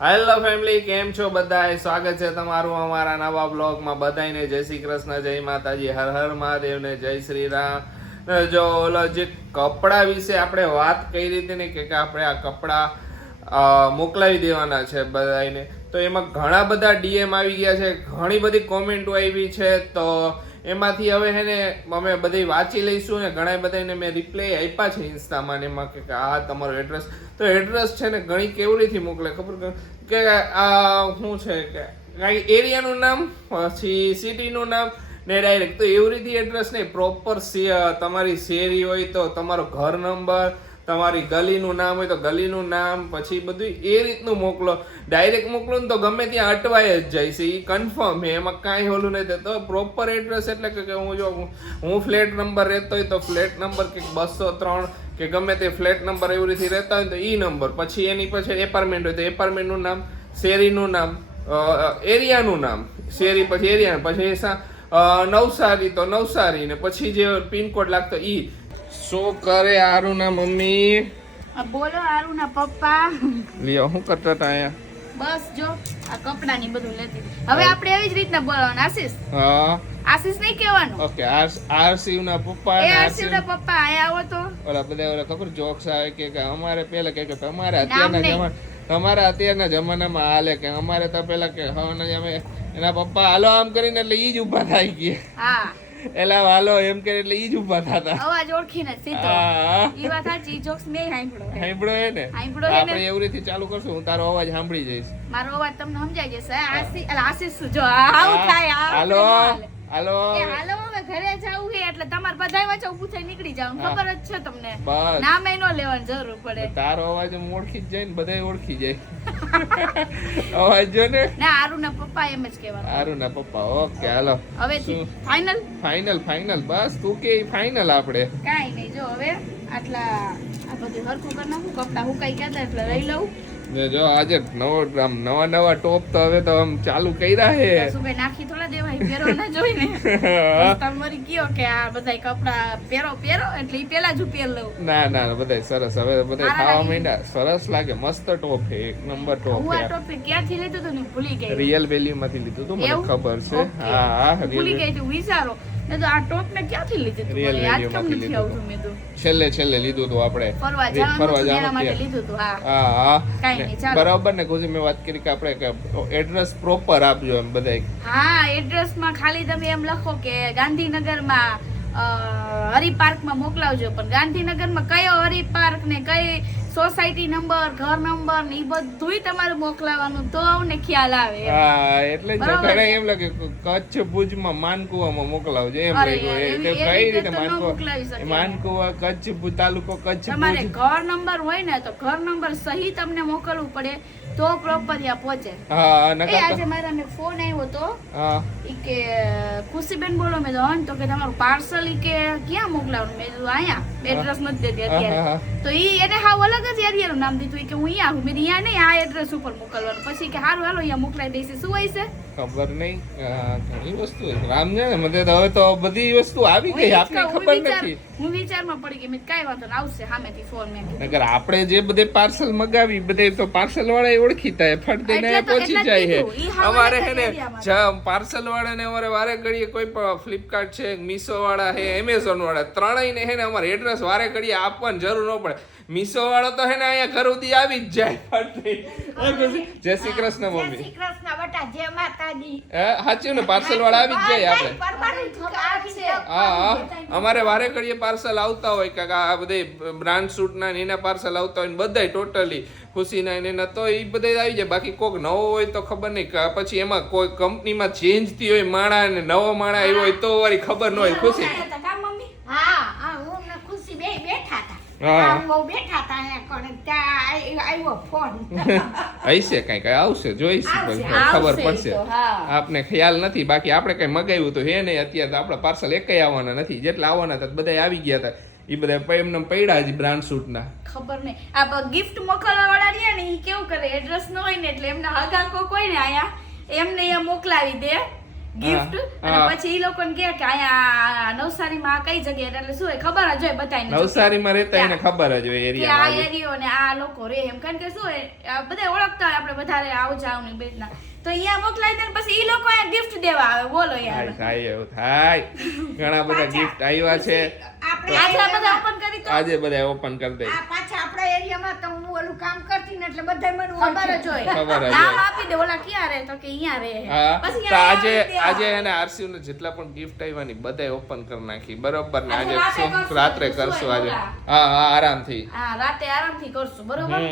Hello family, કેમ છો બધા? સ્વાગત છે તમારું અમારા નવા બ્લોગમાં. બધાને જય શ્રી કૃષ્ણ, જય માતાજી, હર હર મહાદેવ ને જય શ્રી રામ. જો ઓલો જે કપડા વિશે આપણે વાત કરી હતી ને કે આપણે આ કપડા મોકલાવી દેવાના છે બધાને, તો એમાં ઘણા બધા ડીએમ આવી ગયા છે, ઘણી બધી કોમેન્ટો આવી છે. તો એમાંથી હવે હે ને અમે બધી વાંચી લઈશું ને ઘણા બધાને મેં રિપ્લાય આપ્યા છે ઇન્સ્ટામાં ને એમાં કે આ તમારું એડ્રેસ. તો એડ્રેસ છે ને ઘણી કેવડીથી મોકલે ખબર કે આ શું છે કે કાંઈ એરિયાનું નામ પછી સિટીનું નામ ને ડાયરેક્ટ. તો એવી રીતે એડ્રેસ નહીં, પ્રોપર તમારી શેરી હોય તો તમારો ઘર નંબર, તમારી ગલીનું નામ હોય તો ગલીનું નામ, પછી બધું એ રીતનું મોકલો. ડાયરેક્ટ મોકલો ને તો ગમે ત્યાં અટવાય જ જાય છે, એ કન્ફર્મ છે, એમાં કાંઈ ઓલું નથી. તો પ્રોપર એડ્રેસ એટલે કે હું ફ્લેટ નંબર રહેતો હોય તો ફ્લેટ નંબર કે 203 કે ગમે તે ફ્લેટ નંબર એવી રીતે રહેતા હોય તો ઈ નંબર, પછી એની પછી એપાર્ટમેન્ટ હોય તો એપાર્ટમેન્ટનું નામ, શેરીનું નામ, એરિયાનું નામ, શેરી પછી એરિયા, પછી નવસારી તો નવસારી ને પછી જે પિનકોડ લાગતો ઈ. શું કરે આરુના મમ્મી? બોલો આરુના પપ્પા. લ્યો શું કરતા હતા અહીંયા? બસ જો આ કપડા ની બધું લેતી. હવે આપણે એવી જ રીતના બોલવાનું. આશીષ, હા આશીષ નહીં કહેવાનું. ઓકે. આરસીયુ ના પપ્પા એ આરસીયુ ના પપ્પા આયા આવો તો ઓલા બધા ઓલા ખબર જોક્સ આવે કે અમારે પેલા કે તમારા અત્યારના જમાનામાં હાલે કે અમારે તો પેલા કે અમે એના પપ્પા હાલો આમ કરીને એટલે ઈ જ ઉભા થાય ગયા. હા એલા હાલો એમ કરે એટલે ઈ જ ઉભા થતા. અવાજ ઓળખીને સીધો. ઈ વાત સાચી, જોક્સ મેં સાંભળ્યો હે ને. આપણે એવી રીતે ચાલુ કરશું, હું તારો અવાજ સાંભળી જઈશ. મારો અવાજ તમને સમજાઈ જશે. આશીષ જો આવું થાય. હાલો હાલો હાલો હવે ઘરે જાવું છે એટલે તમારે બધાય વચ્ચે ઊભું થઈ નીકળી જાવ. ખબર જ છે તમને, નામ ય નો લેવાની જરૂર પડે. તારો અવાજ ઓળખી જ જાય ને બધાય ઓળખી જાય. અવાજ જો ને. ના આરુના પપ્પા એમ જ કહેવાનું. આરુના પપ્પા. ઓકે હાલો હવે ફાઇનલ ફાઇનલ બસ તું કે ફાઇનલ. આપણે કાઈ નહીં, જો હવે આટલા આ બધું હરખું કરી નાખું. કપડા હુકાઈ ગયા એટલે લઈ લઉં. ને જો આજે નવા ટોપ તો હવે તો આમ ચાલુ કર્યા છે. શું કઈ નાખી થોડા દેવાય, પહેરો ના જોઈને. તમારી કયો કે આ બધાય કપડા પહેરો એટલે ઈ પેલા જ પહેર લઉં. ના બધાય સરસ. હવે બધાય ખાવા માંડ્યા. સરસ લાગે, મસ્ત ટોપ છે, એક નંબર ટોપ છે. હું આ ટોપ ક્યાંથી લીધું હતું ને ભૂલી ગઈ. રિયલ વેલ્યુ માંથી લીધું હતું, મને ખબર છે. હા ભૂલી ગઈ તું વિચારો. ને તો આ ટોપ મેં ક્યાંથી લીધું હતું? રિયલ વેલ્યુ માંથી લીધું હતું. છેલ્લે લીધું હતું આપણે ફરવા જવા માટે લીધું હતું. હા કાઈ નહીં, ચાલો બરાબર ને. ખુશી મેં વાત કરી કે આપણે એડ્રેસ પ્રોપર આપજો એમ બધાય. હા, એડ્રેસ માં ખાલી તમે એમ લખો કે ગાંધીનગરમાં હરિપાર્કમાં મોકલાવજો. પણ ગાંધીનગરમાં કયો હરિપાર્ક ને કઈ સોસાયટી નંબર, ઘર નંબર ને ઈ બધુંય તમારે મોકલાવાનું, તો અમને ખ્યાલ આવે. હા એટલે ઘણા એમ લાગે કચ્છ ભુજમાં માનકુવામાં મોકલાવજો એમ લાગ્યું. એટલે કઈ રીતે માનકુવા કચ્છ ભુજ તાલુકો કચ્છ. તમારે ઘર નંબર હોય ને તો ઘર નંબર સહિત તમને મોકલવું પડે તો પ્રોપર ત્યાં પહોંચે. હા નકર આજે મારા મે ફોન આવ્યો તો ઈ કે ખુશીબેન બોલો. મેં તો તો કે તમારું પાર્સલ ઈ કે ક્યાં મોકલાવવાનું? મેં કીધું અહીંયા એડ્રેસ નથી દેતી અત્યારે. તો ઈ એને હાવ અલગ જ એરિયાનું નામ દીધું. ઈ કે હું અહીંયા આવું. મેં અહીંયા નહીં, આ એડ્રેસ ઉપર મોકલવાનું. પછી કે હારું હાલો અહીંયા મોકલાઈ દઈશ. શું હોય છે ખબર નહીં, ઘણી વસ્તુ રામ ને મને તો હવે તો બધી વસ્તુ આવી ગઈ, આપને ખબર નથી. હું વિચારમાં પડી ગઈ. મેં કાઈ વાંધો નહીં, આવશે સામેથી ફોન. મેં નકર આપણે જે બધે પાર્સલ મગાવી બધે તો પાર્સલ વાળા ઓળખીતા હે, ફટ દઈને પહોંચી જાય છે. અમારે હે ને પાર્સલ વાળાને અમારે વારે ઘડીએ કોઈ પણ ફ્લિપકાર્ટ છે, મીશો વાળા છે, એમેઝોન વાળા ત્રણેયને હે ને અમારે એડ્રેસ વારે ઘડીએ આપવાની જરૂર ન પડે. મીશો વાળો તો હે ને અહીંયા ઘર સુધી આવી જ જાય ફટ દઈ. જય શ્રી કૃષ્ણ મમ્મી. જય શ્રી કૃષ્ણ બેટા, જય માતાજી. સાચું ને, પાર્સલ વાળા આવી જ જાય આપણે. હા અમારે વારે ઘડીએ પાર્સલ આવતા હોય કે આ બધે બ્રાન્ડ શૂટ ના એના પાર્સલ આવતા હોય ને બધાય ટોટલી ખુશીના એના તો એ બધા આવી જાય. બાકી કોઈક નવો હોય તો ખબર નહીં, પછી એમાં કોઈ કંપનીમાં ચેન્જ થી હોય માણા ને નવો માણા આવ્યો હોય તો વળી ખબર ન હોય. ખુશી હા હું ને ખુશી બે બેઠા હતા. હશે કઈ આવશે, જોઈશું, ખબર પડશે. આપને ખ્યાલ નથી. બાકી આપણે કઈ મગાવ્યું તો હે નહીં. અત્યારે તો આપણા પાર્સલ એકય આવવાના નથી. જેટલા આવવાના હતા બધા આવી ગયા હતા. એ બધા એમને પડ્યા જ બ્રાન્ડ શૂટ ના. ખબર નહીં. આ ગિફ્ટ મોકલવા વાળા રહ્યા ને એ કેવું કરે, એડ્રેસ ન હોય ને એટલે એમના હગા કોક હોય ને આયા એમને અહીંયા મોકલાવી દે ગિફ્ટ અને પછી ઈ લોકોને કહે કે અહીંયા નવસારીમાં આ કઈ જગ્યાએ એટલે શું હોય ખબર જ હોય બધાને નવસારીમાં રહેતા એને ખબર જ હોય કે આ એરિયો ને આ લોકો રહે એમ કારણ કે શું હોય બધા ઓળખતા હોય આપણે વધારે આવ જાવ ને બેટના તો અહીંયા મોકલાઈ દે પછી ઈ લોકો અહીંયા ગિફ્ટ દેવા આવે બોલો યાર થાય એવું થાય ઘણા બધા ગિફ્ટ આવ્યા છે આજે બધા ઓપન કરી તો આજે બધા ઓપન કરી દે આ પાછા આપણા એરિયામાં તો હું ઓલું કામ કરતી ને એટલે બધા મને ખબર જ હોય નામ આપી દે ઓલા ક્યાં રહે તો કે અહીંયા રહે પછી આજે એને આરસીયુ ને જેટલા પણ ગિફ્ટ આવ્યા ની બધા ઓપન કરી નાખી બરોબર ને આજે રાત્રે કરશું આજે આરામથી રાતે આરામથી કરશું બરોબર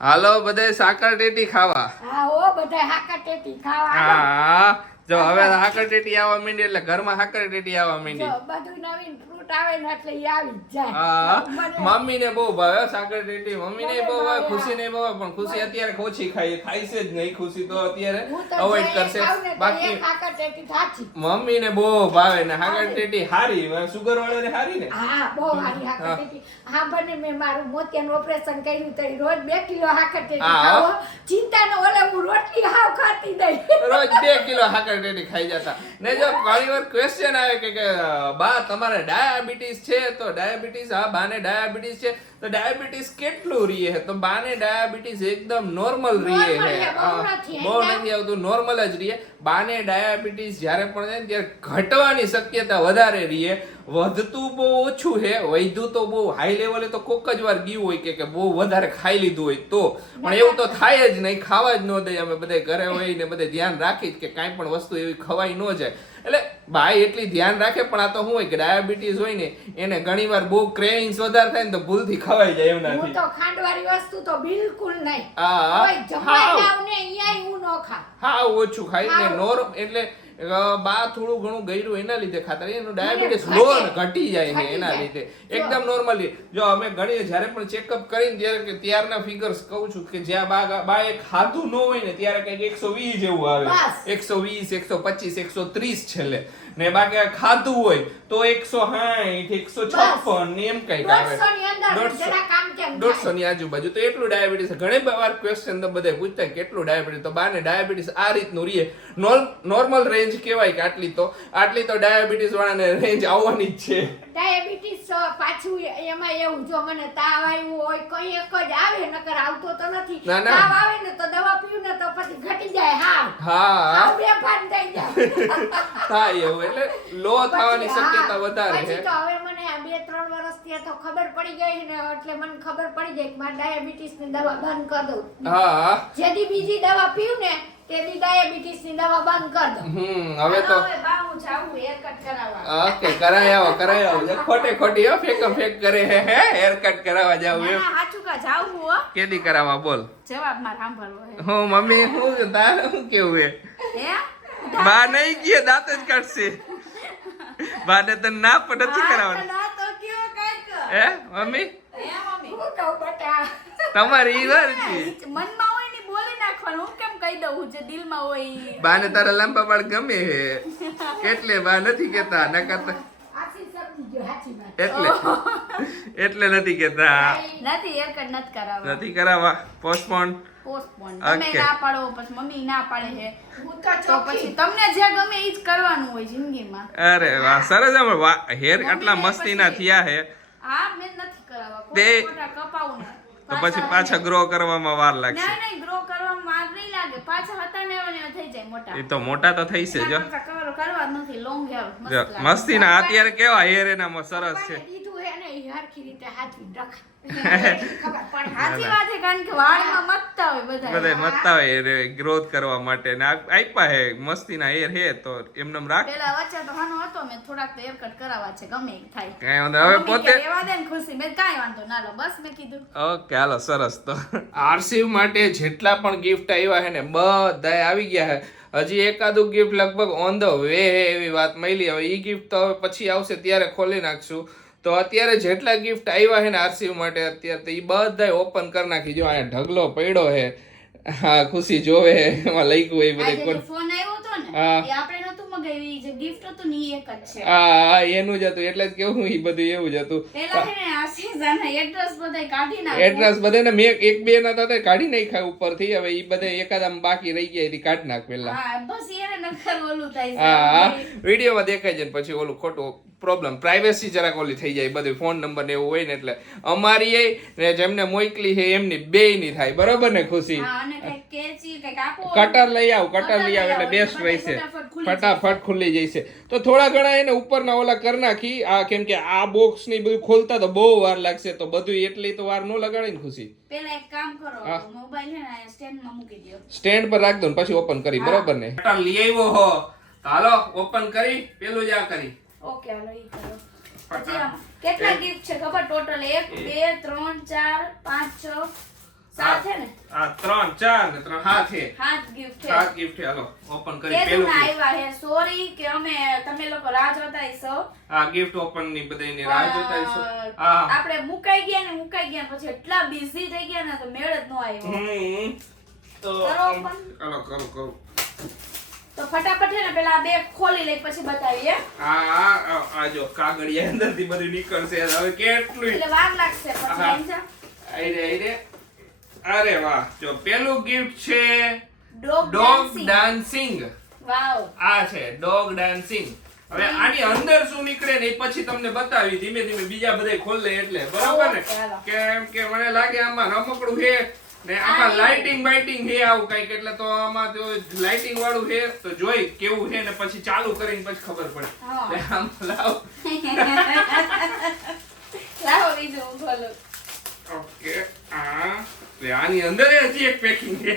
હાલો બધા સાકર ટેટી ખાવા હા ઓ બધા હાકા ટેટી ખાવા હા જો હવે સાકર ટેટી આવવા માંડી એટલે ઘરમાં સાકર ટેટી આવવા માંડી જો બધું નવીન ફ્રૂટ આવે ને એટલે ઈ આવી જ જાય હા મમ્મી ને બહુ ભાવે સાકર ટેટી મમ્મી ને બહુ ભાવે ખુશી ને બહુ પણ ખુશી અત્યારે ઓછી ખાય છે જ નહીં ખુશી તો અત્યારે અવોઇડ કરશે બાકી હાકા ટેટી થાચી મમ્મી ને બહુ ભાવે ને સાકર ટેટી હારી સુગર વાળા ને હારી ને હા બહુ હારી હાકા ટેટી હા બને મેં મારું મોતિયાનું ઓપરેશન કર્યું તો રોજ 2 કિલો હાકા ટેટી ખાવો ચિંતા ન ઓલે હું રોટલી હાવ ખાતી દઈ રોજ 2 કિલો હાકર ટેટી ખાઈ જતા ને જો ઘણી વાર ક્વેશ્ચન આવે કે બા તમારે ડાયાબિટીસ છે તો ડાયાબિટીસ હા બાને ડાયાબિટીસ છે તો ડાયાબિટીસ કેટલું રીએ તો બાને ડાયાબિટીસ એકદમ નોર્મલ રીએ છે બહુ નથી આવતું નોર્મલ જ રીએ બાને ડાયાબિટીસ જ્યારે પણ થાય ને ત્યારે ઘટવાની શક્યતા વધારે રીએ વધતું બહુ ઓછું છે વૈધું તો બહુ હાઈ લેવલે તો કોક જ વાર ગયું હોય કે બહુ વધારે ખાઈ લીધું હોય તો પણ એવું તો થાય જ નહીં ખાવા જ ન દે અમે બધે ઘરે હોય ને બધે ધ્યાન રાખી કે કાંઈ પણ વસ્તુ એવી ખવાઈ ન જાય એટલે ભાઈ એટલી ધ્યાન રાખે પણ આ તો શું હોય કે ડાયાબિટીસ હોય ને એને ઘણી વાર બહુ ક્રેવિંગ્સ વધારે થાય ને તો ભૂલથી ખવાઈ જાય એમ હું નથી તો ખાંડવાળી વસ્તુ તો બિલકુલ નહીં હા કોઈ જમવા જાવ ને અહીંયા હું ન ખા હા ઓછું ખાઈ ને નોર્મ એટલે બા થોડું ઘણું ગયરું એના લીધે ખાતા એનું ડાયાબિટીસ લો ઘટી જાય છે એના લીધે એકદમ નોર્મલી જો અમે ઘણી જ્યારે પણ ચેકઅપ કરીને ત્યારે ત્યારના ફિગર્સ કહું છું કે જ્યાં બા એ ખાધું ન હોય ને ત્યારે કંઈક 120 જેવું આવે 120 125 130 છેલ્લે ને બાકી ખાધું હોય તો 160 156 ને એમ કંઈક આવે 150 ની આજુબાજુ તો એટલું ડાયાબિટીસ ઘણી વાર ક્વેશ્ચન તો બધા પૂછતા કેટલું ડાયાબિટીસ તો બાને ડાયાબિટીસ આ રીતનું રીએ નોર્મલ રેન્જ કહેવાય કે આટલી તો ડાયાબિટીસ વાળાને રેન્જ આવવાની જ છે ડાયાબિટીસ પાછું એમાં એવું જો મને તાવ આવ્યો હોય કઈ એક જ આવે નકર આવતો તો નથી તાવ આવે ને તો દવા પીવું ને તો પછી ઘટી જાય હા બેભાન થઈ જાય થાય એવું એટલે લો થવાની શક્યતા વધારે છે તો હવે મને આ 2-3 વર્ષથી તો ખબર પડી ગઈ ને એટલે મને ખબર પડી જાય કે મારે ડાયાબિટીસ ની દવા બંધ કરી દઉં હા જેથી બીજી દવા પીવું ને તેની ડાયાબિટીસ ની દવા બંધ કરી દઉં હવે તો બા હું જાઉં હેર કટ કરાવવા ઓકે કરાય આવો ખોટી ફેક કરે હે હેર કટ કરાવવા જાવ એમ સાચું કા જાઉં હો કેદી કરાવવા બોલ જવાબ માર સાંભળવો હું મમ્મી હું તારે હું કેવું હે બા નહીં ગયે દાંત જ કાઢશે બાને તને ના પણ નથી કરાવવાનું ના તો કયો કાઈક હે મમ્મી હે મમ્મી હું કહું બટા તમારી ઈ મરજી મનમાં હોય ને બોલી નાખવાનું હું કેમ કહી દઉં જે દિલમાં હોય બાને તારા લાંબા વાળ ગમે હે એટલે બા નથી કેતા નકર આસી સમજી ગયો સાચી વાત એટલે નથી કેતા નથી હેર કટ નથી કરાવવા નથી કરાવવા પોસ્ટપોન તમે ના પાડો પછી મમ્મી ના પાડે છે તો પછી તમને જે ગમે એ જ કરવાનું હોય જિંદગીમાં અરે વાહ સરસ હેર આટલા મસ્તીના થયા હે હા મેં નથી કરાવવા તે ખોટા કપાવું ને તો પછી પાછા ગ્રો કરવામાં વાર લાગશે નહીં ગ્રો કરવામાં વાર નહીં લાગે પાછા હતા ને એવા થઈ જાય મોટા એ તો મોટા તો થઈ છે જો કરવા નથી લોંગ હેર મસ્તીના અત્યારે કેવા હેર એનામાં સરસ છે દીધું હે ને ઈ હરખી રીતે હાથવી રખ ખબર પણ સાચી વાત છે કારણ કે વાળમાં મતતા હોય બધા મતતા હોય ગ્રોથ કરવા માટે ને આપ્યા હે મસ્તીના હેર હે તો એમનેમ રાખ પેલા વચ્ચે તો હાનો હતો મેં થોડાક તો હેર કટ કરાવવા છે ગમે એક થાય કાઈ વાંધો હવે પોતે રહેવા દે ને ખુશી મેં કાઈ વાંધો ના લો બસ મેં કીધું ઓકે હાલો સરસ તો આરસીવ માટે જેટલા પણ ગિફ્ટ આવ્યા હે ને બધાય આવી ગયા હે હજી એકાદું ગિફ્ટ લગભગ ઓન ધ વે હે એવી વાત મળી હવે ઈ ગિફ્ટ તો હવે પછી આવશે ત્યારે ખોલી નાખશું તો અત્યારે જેટલા ગિફ્ટ આવ્યા છે ને આરસીયુ માટે અત્યારે તો એ બધાય ઓપન કરી નાખી જો અહીંયા ઢગલો પડ્યો છે હા ખુશી જોવે એમાં લઈ ગયું એ બધે ફોન આવ્યો હતો ને એ આપણે નતું મગાવી જે ગિફ્ટ હતું ને ઈ એક જ છે. હા એનું જ હતું એટલે જ કેવું ઈ બધું એવું જ હતું. પેલા છે ને આશીષાના એડ્રેસ બધાય કાઢી નાખ્યું. એડ્રેસ બધાને મેં એક બે ના હતા કાઢી નાખ્યા ઉપરથી. હવે ઈ બધા એકાદ આમ બાકી રહી ગયા ઈ કાઢ નાખ પેલા. હા બસ એને નખર ઓલું થાય છે. હા વિડીયોમાં દેખાય છે ને પછી ઓલું ખોટું પ્રોબ્લેમ પ્રાઇવેસી જરાક ઓલી થઈ જાય બધું ફોન નંબર ને એવું હોય ને એટલે અમારી ને જેમને મોકલી છે એમની બેયની થાય બરોબર ને ખુશી. હા અને કઈક કેચી કઈક આપો. કટર લઈ આવ એટલે બેસ્ટ રહેશે. ફટાફટ ખુલી જશે. તો થોડા ઘણા એને ઉપરના ઓલા કરી નાખી આ કેમ કે આ બોક્સ ની બધું ખોલતા તો બહુ વાર લાગશે તો બધું એટલી તો વાર ન લગાડે ને ખુશી. પેલા એક કામ કરો મોબાઈલ હે ને સ્ટેન્ડ માં મૂકી દો. સ્ટેન્ડ પર રાખ દો ને પછી ઓપન કરી બરોબર ને. લઈ આવ્યો હો હાલો ઓપન કરી પેલું જ આ કરી. ઓકે હાલો ઈ કરો. પછી આમ કેટલા ગિફ્ટ છે ખબર ટોટલ 1 2 3 4 5 6 7 છે ને. આ 3 4 ને 3 7 છે. 7 ગિફ્ટ છે. 7 ગિફ્ટ છે હાલો ઓપન કરી પેલું પેલું આવ્યા હે સોરી કે અમે તમે લોકો રાહ જોતા છો. આ ગિફ્ટ ઓપન ની બધાની રાહ જોતા છો. હા આપણે મુકાઈ ગયા પછી એટલા બિઝી થઈ ગયા ને તો મેળ જ ન આવ્યો. તો કરો ઓપન. કરો તો ફટાફટ છે ને પેલા આ બેગ ખોલી લઈ પછી બતાવીએ. આ જો કાગળિયા અંદરથી બધું નીકળશે હવે કેટલું એટલે વાર લાગશે પછી સમજા. આઈ અરે વાહ જો પેલું ગિફ્ટ છે ડોગ ડાન્સિંગ. વાવ આ છે ડોગ ડાન્સિંગ. હવે આની અંદર શું નીકળે ને એ પછી તમને બતાવી ધીમે ધીમે બીજા બધા ખોલે એટલે બરોબર ને કેમ કે મને લાગે આમાં રમકડું છે ને આમાં લાઇટિંગ બાઇટિંગ છે આવું કઈક એટલે તો આમાં તો લાઇટિંગ વાળું છે તો જોઈ કેવું છે ને પછી ચાલુ કરીને પછી ખબર પડે. આમ લાવ બીજું હું ખોલું. ઓકે આની અંદર હજી એક પેકિંગ છે.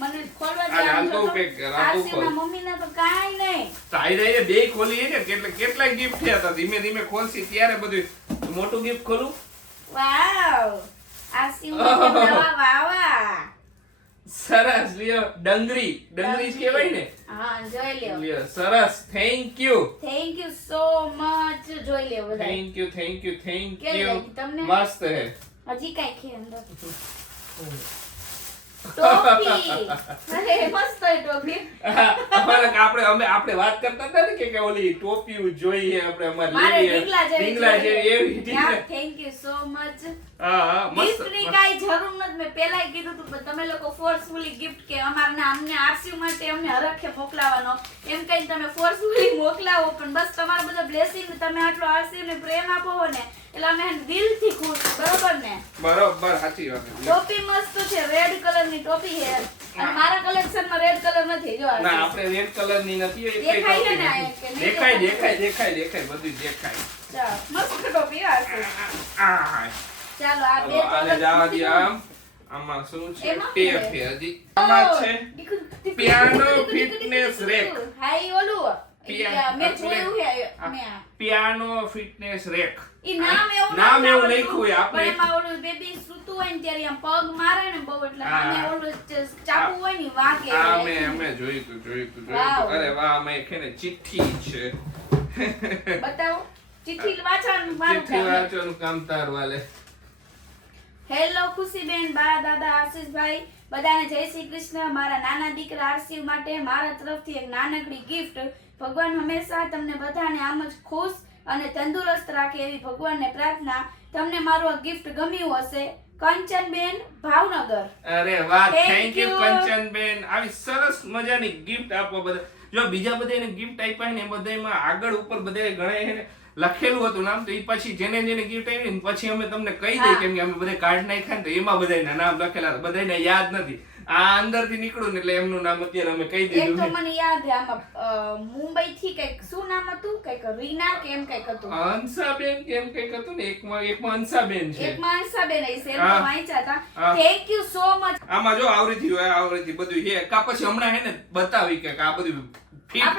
મને ખોલવા હાલ તો પેક કર આ તો ખોલ. મમ્મીના તો કાઈ નહીં. સાઈ રહી બે ખોલી ને કેટલા ગિફ્ટ થયા હતા ધીમે ધીમે ખોલસી ત્યારે બધું મોટું ગિફ્ટ ખોલું. વાવ આ સિંહ વાવા સરસ લ્યો ડંગરી કહેવાય ને. હા જોઈ લ્યો સરસ થેન્ક યુ સો મચ જોઈ લ્યો બધા. થેન્ક યુ કેવું લાગ્યું તમને? મસ્ત હે. હજી કઈ છે અંદર ટોપી. અરે મસ્ત છે ટોપી. આપણે વાત કરતા હતા ને કે ઓલી ટોપી જોઈએ આપણે અમારે લેવી ઢીંગલા જેવી એવી થેન્ક યુ સો મચ. હા મસ્ત. ગિફ્ટની કાઈ જરૂર નથી. મેં પહેલાય કીધું હતું પણ તમે લોકો ફોર્સફુલી ગિફ્ટ કે અમને આરસી માટે અમને હરખે મોકલાવાનો એમ કઈ તમે ફોર્સફુલી મોકલાવો પણ બસ તમારો બધો બ્લેસિંગ તમે આટલો આરસી ને પ્રેમ આપો હો ને એટલે અમે દિલથી ખુશ બરોબર ને. બરોબર સાચી વાત. ટોપી મસ્ત છે રેડ કલરની ટોપી છે અને મારા કલેક્શનમાં રેડ કલર નથી જો ના આપણે રેડ કલરની નથી દેખાય છે ને દેખાય બધું દેખાય. ચાલ મસ્ત ટોપી હશે. ચાલો આ બે આને જવા દે આમાં શું છે ટેપ છે હજી આમાં છે પિયાનો ફિટનેસ રેક. હાઈ ઓલું મેં જોયું છે પિયાનો ફિટનેસ રેક. ઈ નામ એવું લખ્યું હોય આપણે એમાં ઓલું બેબી સૂતું હોય ને ત્યારે આમ પગ મારે ને બહુ એટલે આને ઓલું ચાકુ હોય ને વાગે. અમે જોયું. અરે વાહ આમાં એક ને ચિઠ્ઠી છે. બતાવો ચિઠ્ઠી વાંચવાનું કામ તાર વાલે. હેલો ખુશીબેન બા દાદા આશીષભાઈ બધાને જય શ્રી કૃષ્ણ. મારા નાના દીકરા આરસી માટે મારા તરફથી એક નાનકડી ગિફ્ટ. ભગવાન હંમેશા તમને બધાને આમ જ ખુશ અને તંદુરસ્ત રાખે એવી ભગવાનને પ્રાર્થના. તમને મારું આ ગિફ્ટ ગમ્યું હશે. કંચનબેન ભાવનગર. અરે વાહ થેન્ક યુ કંચનબેન. આવી સરસ મજાની ગિફ્ટ આપો બધા. જો બીજા બધાને ગિફ્ટ આપ્યા ને બધામાં આગળ ઉપર બધા ગણાય ને લખેલું હતું નામ તો એ પછી જેને ગિફ્ટ આવી ને પછી અમે તમને કહી દઈએ કેમ કે અમે બધા કાર્ડ નાખ્યા ને તો એમાં બધાના નામ લખેલા હતા બધાને યાદ નથી. આ અંદરથી નીકળું ને એટલે એમનું નામ અત્યારે અમે કહી દીધું. એક તો મને યાદ છે આમાં મુંબઈ થી કઈક શું નામ હતું કઈક રીના કેમ કઈક હતું હંસાબેન કેમ કઈક હતું ને એકમાં હંસાબેન છે એકમાં હંસાબેન એ સેમ વાંચ્યા હતા. Thank you so much. આમાં જો આવરીથી બધું છે કા પછી હમણાં હે ને બતાવી કે આ બધું ફિટ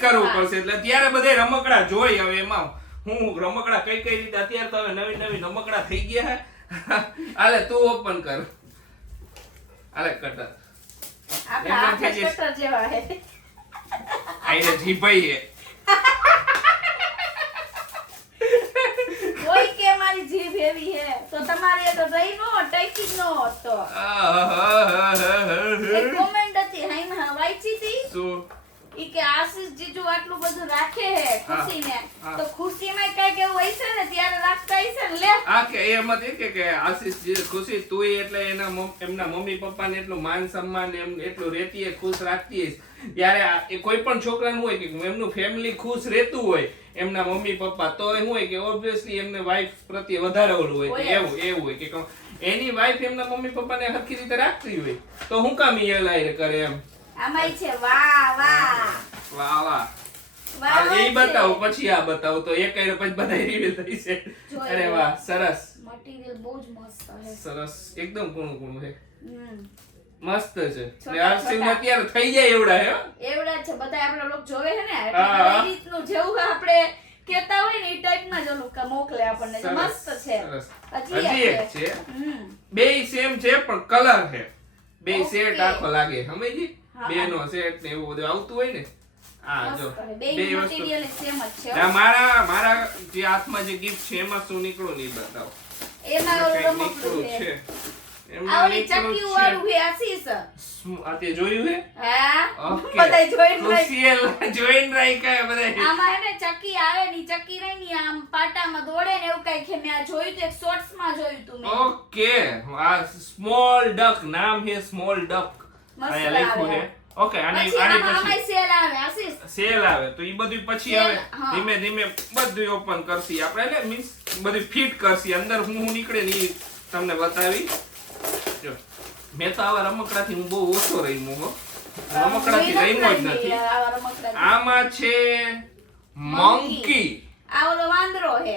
કરવું પડશે એટલે ત્યારે બધા રમકડા જોઈ. હવે એમાં હું રમકડા કઈ રીતે અત્યારે તો હવે નવી રમકડા થઈ ગયા હે. હાલે તું ઓપન કર. હાલે કટર આપણા કટર જેવા હે. આઈને જીભાઈ હે. કોઈ કે મારી જીભ એવી હે તો તમારે તો રહી નો ટકી નો તો એક કોમેન્ટ હતી હાઈ માં વાંચી હતી શું કે આશીષ જીજુ આટલું બધું રાખે હે ખુશીને તો ખુશીમાં કઈક એવું હોય છે ને ત્યારે રાખતા હશે ને લે કે એમ જ કે આશીષ ખુશી તું એટલે એમના મમ્મી પપ્પાને એટલું માન સન્માન એમ એટલું રહેતી ખુશ રાખતી ત્યારે કોઈ પણ છોકરાનું હોય કે એમનું ફેમિલી ખુશ રહેતું હોય એમના મમ્મી પપ્પા તો શું હોય કે ઓબ્વિયસલી એમને વાઈફ પ્રત્યે વધારે ઓલું હોય કે એવું હોય કે એની વાઈફ એમના મમ્મી પપ્પાને હરખી રીતે રાખતી હોય તો હું કામ એ લાઈ કરે એમ આમાં છે વાહ વાહ વાહ વાહ એ બતાવો પછી આ બતાવો તો એક પછી બધા રિવીલ થઈ છે અરે વાહ સરસ મટીરીયલ બહુ જ મસ્ત છે સરસ એકદમ કૂણું છે મસ્ત છે ને આરસીને અત્યારે થઈ જાય એવડા હે એવડા છે બધા આપણા લોક જોવે છે ને એટલે એ રીતનું જેવું આપણે કેતા હોય ને એ ટાઈપમાં જ ઓલું મોકલે આપણને મસ્ત છે હજી એક છે બેય સેમ છે પણ કલર છે બે સેટ આખો લાગે સમજી બેનો સેટ ને એવું બધું આવતું હોય ને આ જો બે મટીરીયલ સેમ જ છે મારા જે હાથમાં જે ગિફ્ટ છે એમાં શું નીકળું નહીં બતાવો એમાં ઓલું રમકડું છે આવલી ચક્કી વાળું હે આશીષ આ તે જોયું હે હા ઓકે બધાય જોઈન રાખ્યા બધાય આમાં હે ને ચક્કી આવે ની ચક્કી રહી ની આમ પાટામાં દોડે ને એવું કઈ કે મેં જોયું તો એક શોર્ટ્સ માં જોયું તું મેં ઓકે આ સ્મોલ ડક નામ હે સ્મોલ ડક આ લખ્યું હે ઓકે આની પછી સેલ આવે આશીષ સેલ આવે તો ઈ બધું પછી આવે ધીમે ધીમે બધું ઓપન કરસી આપણે એટલે મીન્સ બધું ફિટ કરસી અંદર હું નીકળે ને ઈ તમને બતાવી જો મેં તો આવા રમકડાથી હું બહુ ઓછો રમ્યો હો રમકડાથી રમ્યો જ નથી આમાં છે મંકી આ ઓલો વાંદરો છે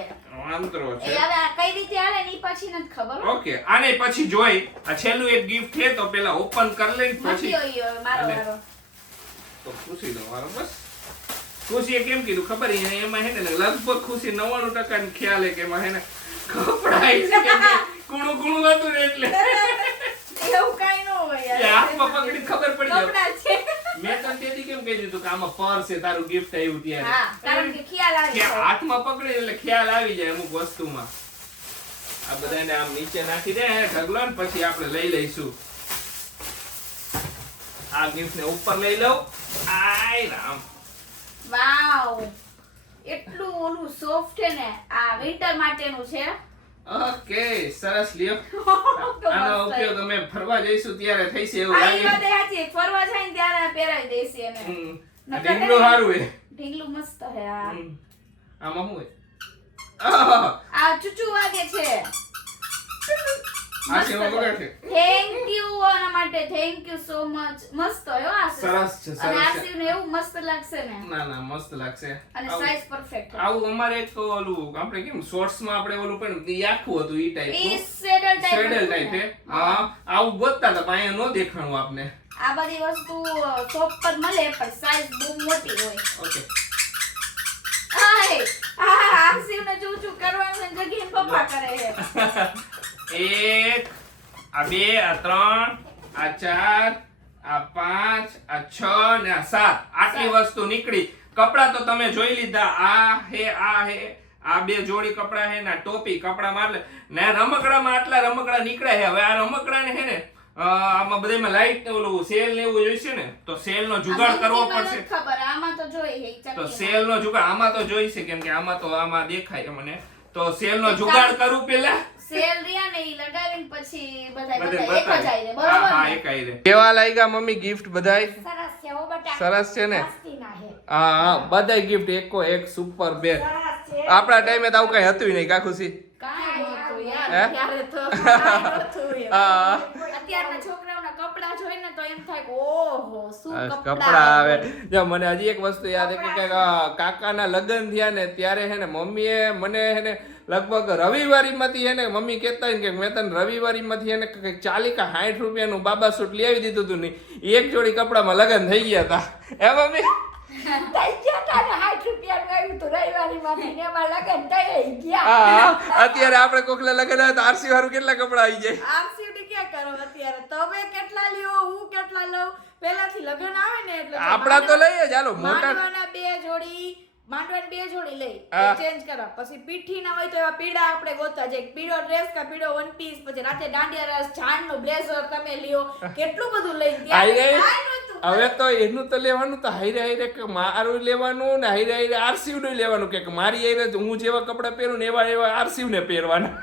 છે એ હવે આ કઈ રીતે હાલે ની પછી નથી ખબર ઓકે આને પછી જોઈ આ છેલ્લું એક ગિફ્ટ છે તો પેલા ઓપન કરી લઈ પછી મારો તો ખુશી નો વારો બસ ખુશીએ કેમ કીધું ખબર એમાં હે ને લગભગ ખુશી 99% ની ખ્યાલ હે કે એમાં હે ને કપડા કુણું હતું ને એટલે એવું કાઈ ન હોય યાર હાથમાં પકડી ખબર પડી જાય કપડા છે મેં તને તેથી કેમ કહી દીધું કે આમાં પર્સ છે તારું ગિફ્ટ આવ્યું ત્યારે હા કારણ કે ખ્યાલ આવી જાય હાથમાં પકડી એટલે ખ્યાલ આવી જાય અમુક વસ્તુમાં આ બધાને આમ નીચે નાખી દે ઢગલો ને પછી આપણે લઈ લઈશું આ ગિફ્ટ ને ઉપર લઈ લઉં આય રામ વાવ એટલું ઓલું સોફ્ટ છે ને આ વિન્ટર માટેનું છે ઓકે સરસ લ્યો આનો ઉપયોગ અમે ફરવા જઈશું ત્યારે થઈશે એવું આ લાગે વાત સાચી ફરવા જાય ને ત્યારે પહેરાવી દેશે એને ઢીંગલું સારું હે ઢીંગલું મસ્ત હે આ આમાં શું હે આ ચૂચુ વાગે છે આ સેવા વગર છે થેન્ક યુ આના માટે થેન્ક યુ સો મચ મસ્ત હો આ સરસ છે અને આશીને એવું મસ્ત લાગશે ને ના મસ્ત લાગશે અને સાઈઝ પરફેક્ટ આવું અમારે એક ઓલું આપણે કેમ શોર્ટ્સ માં આપણે ઓલું પણ આખું હતું ઈ ટાઈપ ઈ સેડલ ટાઈપ હે હા આવું ગોતતા હતા પણ અહીંયા નો દેખાણું આપને આ બધી વસ્તુ શોપ પર મળે પણ સાઈઝ બહુ મોટી હોય ઓકે આય આશીને ચૂચુ કરવાનું જગ્યાએ પપ્પા કરે છે એક આ બે આ ત્રણ આ ચાર આ પાંચ આ 6 ને આ 7 આટલી વસ્તુ નીકળી કપડા તો તમે જોઈ લીધા આ હે આ બે જોડી કપડા હે ને ટોપી કપડા માં ને રમકડામાં આટલા રમકડા નીકળ્યા છે હવે આ રમકડા ને હે ને આમાં બધામાં લાઈટ ને ઓલું સેલ ને એવું જોઈશે ને તો સેલ નો જુગાડ કરવો પડશે ખબર આમાં તો જોઈ તો સેલ નો જુગાડ આમાં તો જોઈશે કેમ કે આમાં તો આમાં દેખાય મને તો સેલ નો જુગાડ કરું પેલા સેલ રિયા ને ઈ લગાવીને પછી બધા એક જ આવી બરોબર હા એક આવી કેવા લાગ્યા મમ્મી ગિફ્ટ બધાય સરસ છે ઓ બટા સરસ છે ને મસ્તીના હે હા બધાય ગિફ્ટ એકો એક સુપર બેસ્ટ આપણા ટાઈમે તો આવું કઈ હતું નહીં કા ખુશી કાઈ નહોતું યાર ત્યારે તો કાઈ નહોતું યાર અત્યારના છોકરાઓના કપડા જોઈને તો એમ થાય ઓહો શું કપડા આવે જો મને હજી એક વસ્તુ યાદ છે કે કાકાના લગ્ન થયા ને ત્યારે હે ને મમ્મીએ મને હે ને લગભગ રવિવારીમાંથી હે ને મમ્મી કહેતા કે મેં તને રવિવારીમાંથી હે ને 40 કે 60 રૂપિયાનું બાબા સૂટ લઈ આવી દીધું હતું ને એક જોડી કપડામાં લગ્ન થઈ ગયા હતા હે મમ્મી થઈ ગયા તા ને 60 રૂપિયાનું આવ્યું તો રવિવારી માં ને એમાં લગન થઈ ગયા હા અત્યારે આપણે કોકલા લગન આવે તો આરસી વાળું કેટલા કપડા આવી જાય આરસી ડી ક્યાં કરો અત્યારે તમે કેટલા લ્યો હું કેટલા લઉં પહેલાથી લગન આવે ને એટલે આપડા તો લઈએ ચાલો મોટા માંડવાના બે જોડી લઈ ચેન્જ કરવા પછી પીઠી ના હોય તો એવા પીડા આપણે ગોતવા જાય પીળો ડ્રેસ કે પીળો વન પીસ પછી રાતે દાંડિયા રાસ ઝાડ નો બ્લેઝર તમે લ્યો કેટલું બધું લઈ ગયા હવે તો એનું તો લેવાનું તો હાઈરે હાઈરે કે મારું લેવાનું ને હાઈરે હાઈરે આરસીવ નું લેવાનું કે મારી હાઈરે હું જેવા કપડા પહેરું ને એવા એવા આરસીવ ને પહેરવાના.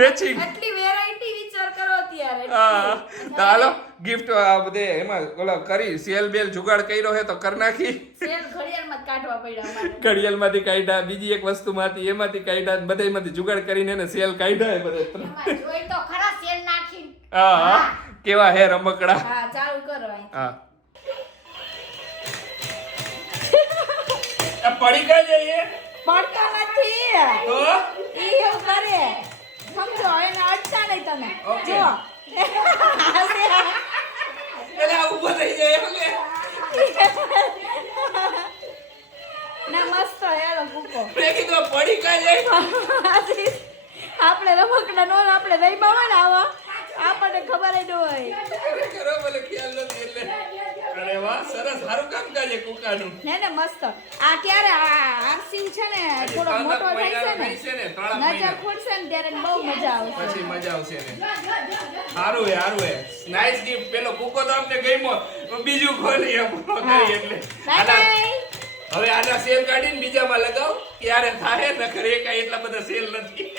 મેચિંગ એટલી વેરાયટી વિચાર કરો ત્યારે. હા તો હાલો ગિફ્ટ બધે એમાં ઓલો કરી સેલ બેલ જુગાડ કર્યો હે તો કર નાખી. સેલ ઘડિયાળમાં જ કાઢવા પડ્યા અમારે. ઘડિયાળમાંથી કાઢ્યા, બીજી એક વસ્તુમાંથી એમાંથી કાઢ્યા, બધાયમાંથી જુગાડ કરીને એને સેલ કાઢ્યા બધે. એમાં જોઈ તો ખરા સેલ નાખી. હા કેવા હે રમકડા. હા ચાલુ કરો અહીં. હા આ પડી કા જઈએ પડતા નથી. તો ઈ એવું કરે. સમજો એને અડતા નહીં તમે. ઓકે. જો. એટલે આ ઊભો થઈ જાય એટલે ના મસ્ત હેલો કૂકો. મેં કીધું પડી કા જાય. આપણે રમકડા નો આપણે નહીં બાવા ને આવા આપણને ખબર જ હોય. કરો ભલે ખ્યાલ નથી એટલે. અરે વાહ સરસ સારું કામ કાજે કુકાનું. ને મસ્ત. આ ક્યારે આરસીવ છે ને થોડો મોટો થાય છે ને નજર ખોલશે ને ત્યારે બહુ મજા આવશે. પછી મજા આવશે ને. સારું હે સારું હે. Nice gift. પેલો કુકો તો આપણે ગઈમો બીજું ખોલી આપણો કરી એટલે. Bye bye. હવે આના સેલ કાઢીને બીજામાં લગાવ ત્યારે થાય નકર એકા એટલા બધા સેલ નથી.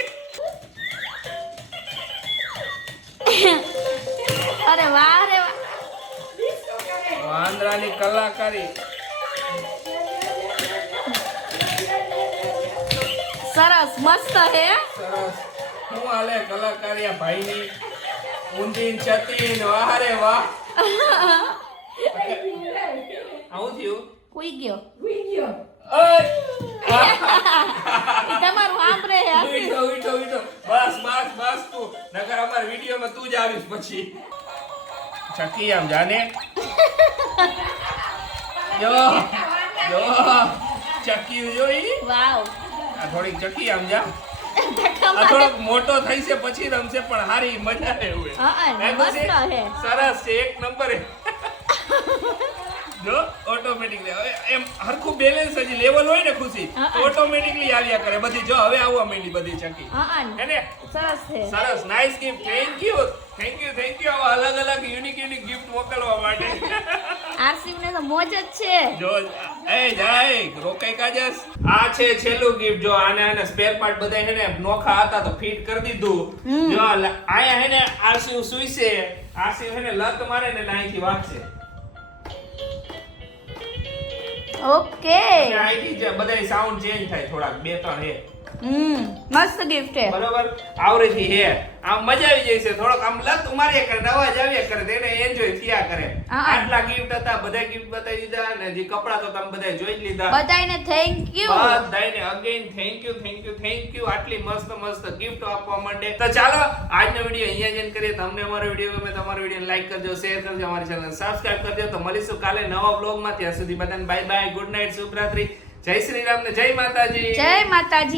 અરે વાહ રે વાહ. વાંદરાની કલાકારી. સરસ મસ્ત હે. સરસ. હું હાલે કલાકારી આ ભાઈની ઊંધીન ચતીન વાહ રે વાહ. આવું થયું. કુઈ ગયો. ઓય ઈ તમારું આંબરે હે. ઉઠો ઉઠો ઉઠો. બસ બસ બસ તું નકર અમાર વિડિયોમાં તું જ આવીશ પછી. ચકી આમ જાને. જો જો ચકી જોઈ. વાવ. આ થોડીક ચકી આમ જા. આ થોડોક મોટો થઈ છે પછી રમશે પણ હારી મજા આવે એવું. હા મસ્ત હે. સરસ છે એક નંબર હે. જો ઓટોમેટિકલી હવે એમ હરખું બેલેન્સ હજી લેવલ હોય ને ખુશી તો ઓટોમેટિકલી આવ્યા કરે બધી. જો હવે આવવા માંડી બધી ચકી. હે ને સરસ છે. સરસ nice gift. Thank you thank you આવા અલગ અલગ યુનિક ગિફ્ટ મોકલવા માટે. આરસીવ ને તો મોજ જ છે. જો એ જાય રોકાઈ કાજસ. આ છે છેલ્લું ગિફ્ટ. જો આને સ્પેર પાર્ટ બધા હે ને નોખા હતા તો ફિટ કરી દીધું. જો આયા હે ને આરસીવ સુઈશે. આરસીવ હે ને લત મારે ને અહીંથી વાગશે. ઓકે. અહીંથી જ બધાય સાઉન્ડ ચેન્જ થાય થોડાક 2-3 હે. મસ્ત ગિફ્ટ હે. બરોબર આવરેથી હે. આમ મજા આવી જાય છે થોડોક આમ લત ઉમાર્યા કરે અવાજ આવ્યા કરે તેને એન્જોય થયા કરે. આટલા ગિફ્ટ હતા બધા ગિફ્ટ બતાવી દીધા અને જે કપડા તો તમે બધાય જોઈ જ લીધા. બધાયને થેન્ક યુ. બધાયને અગેન થેન્ક યુ આટલી મસ્ત મસ્ત ગિફ્ટ આપવા માટે. તો ચાલો આજનો વિડિયો અહીંયા જ એન્ડ કરીએ. તમને અમારો વિડિયો ગમે તો અમારો વિડિયોને લાઈક કરજો, શેર કરજો, અમારી ચેનલને સબસ્ક્રાઇબ કરજો. તો મળીશું કાલે નવા બ્લોગમાં. ત્યાં સુધી બધાને બાય બાય, ગુડ નાઈટ, શુભરાત્રી, જય શ્રી રામ ને જય માતાજી. જય માતાજી.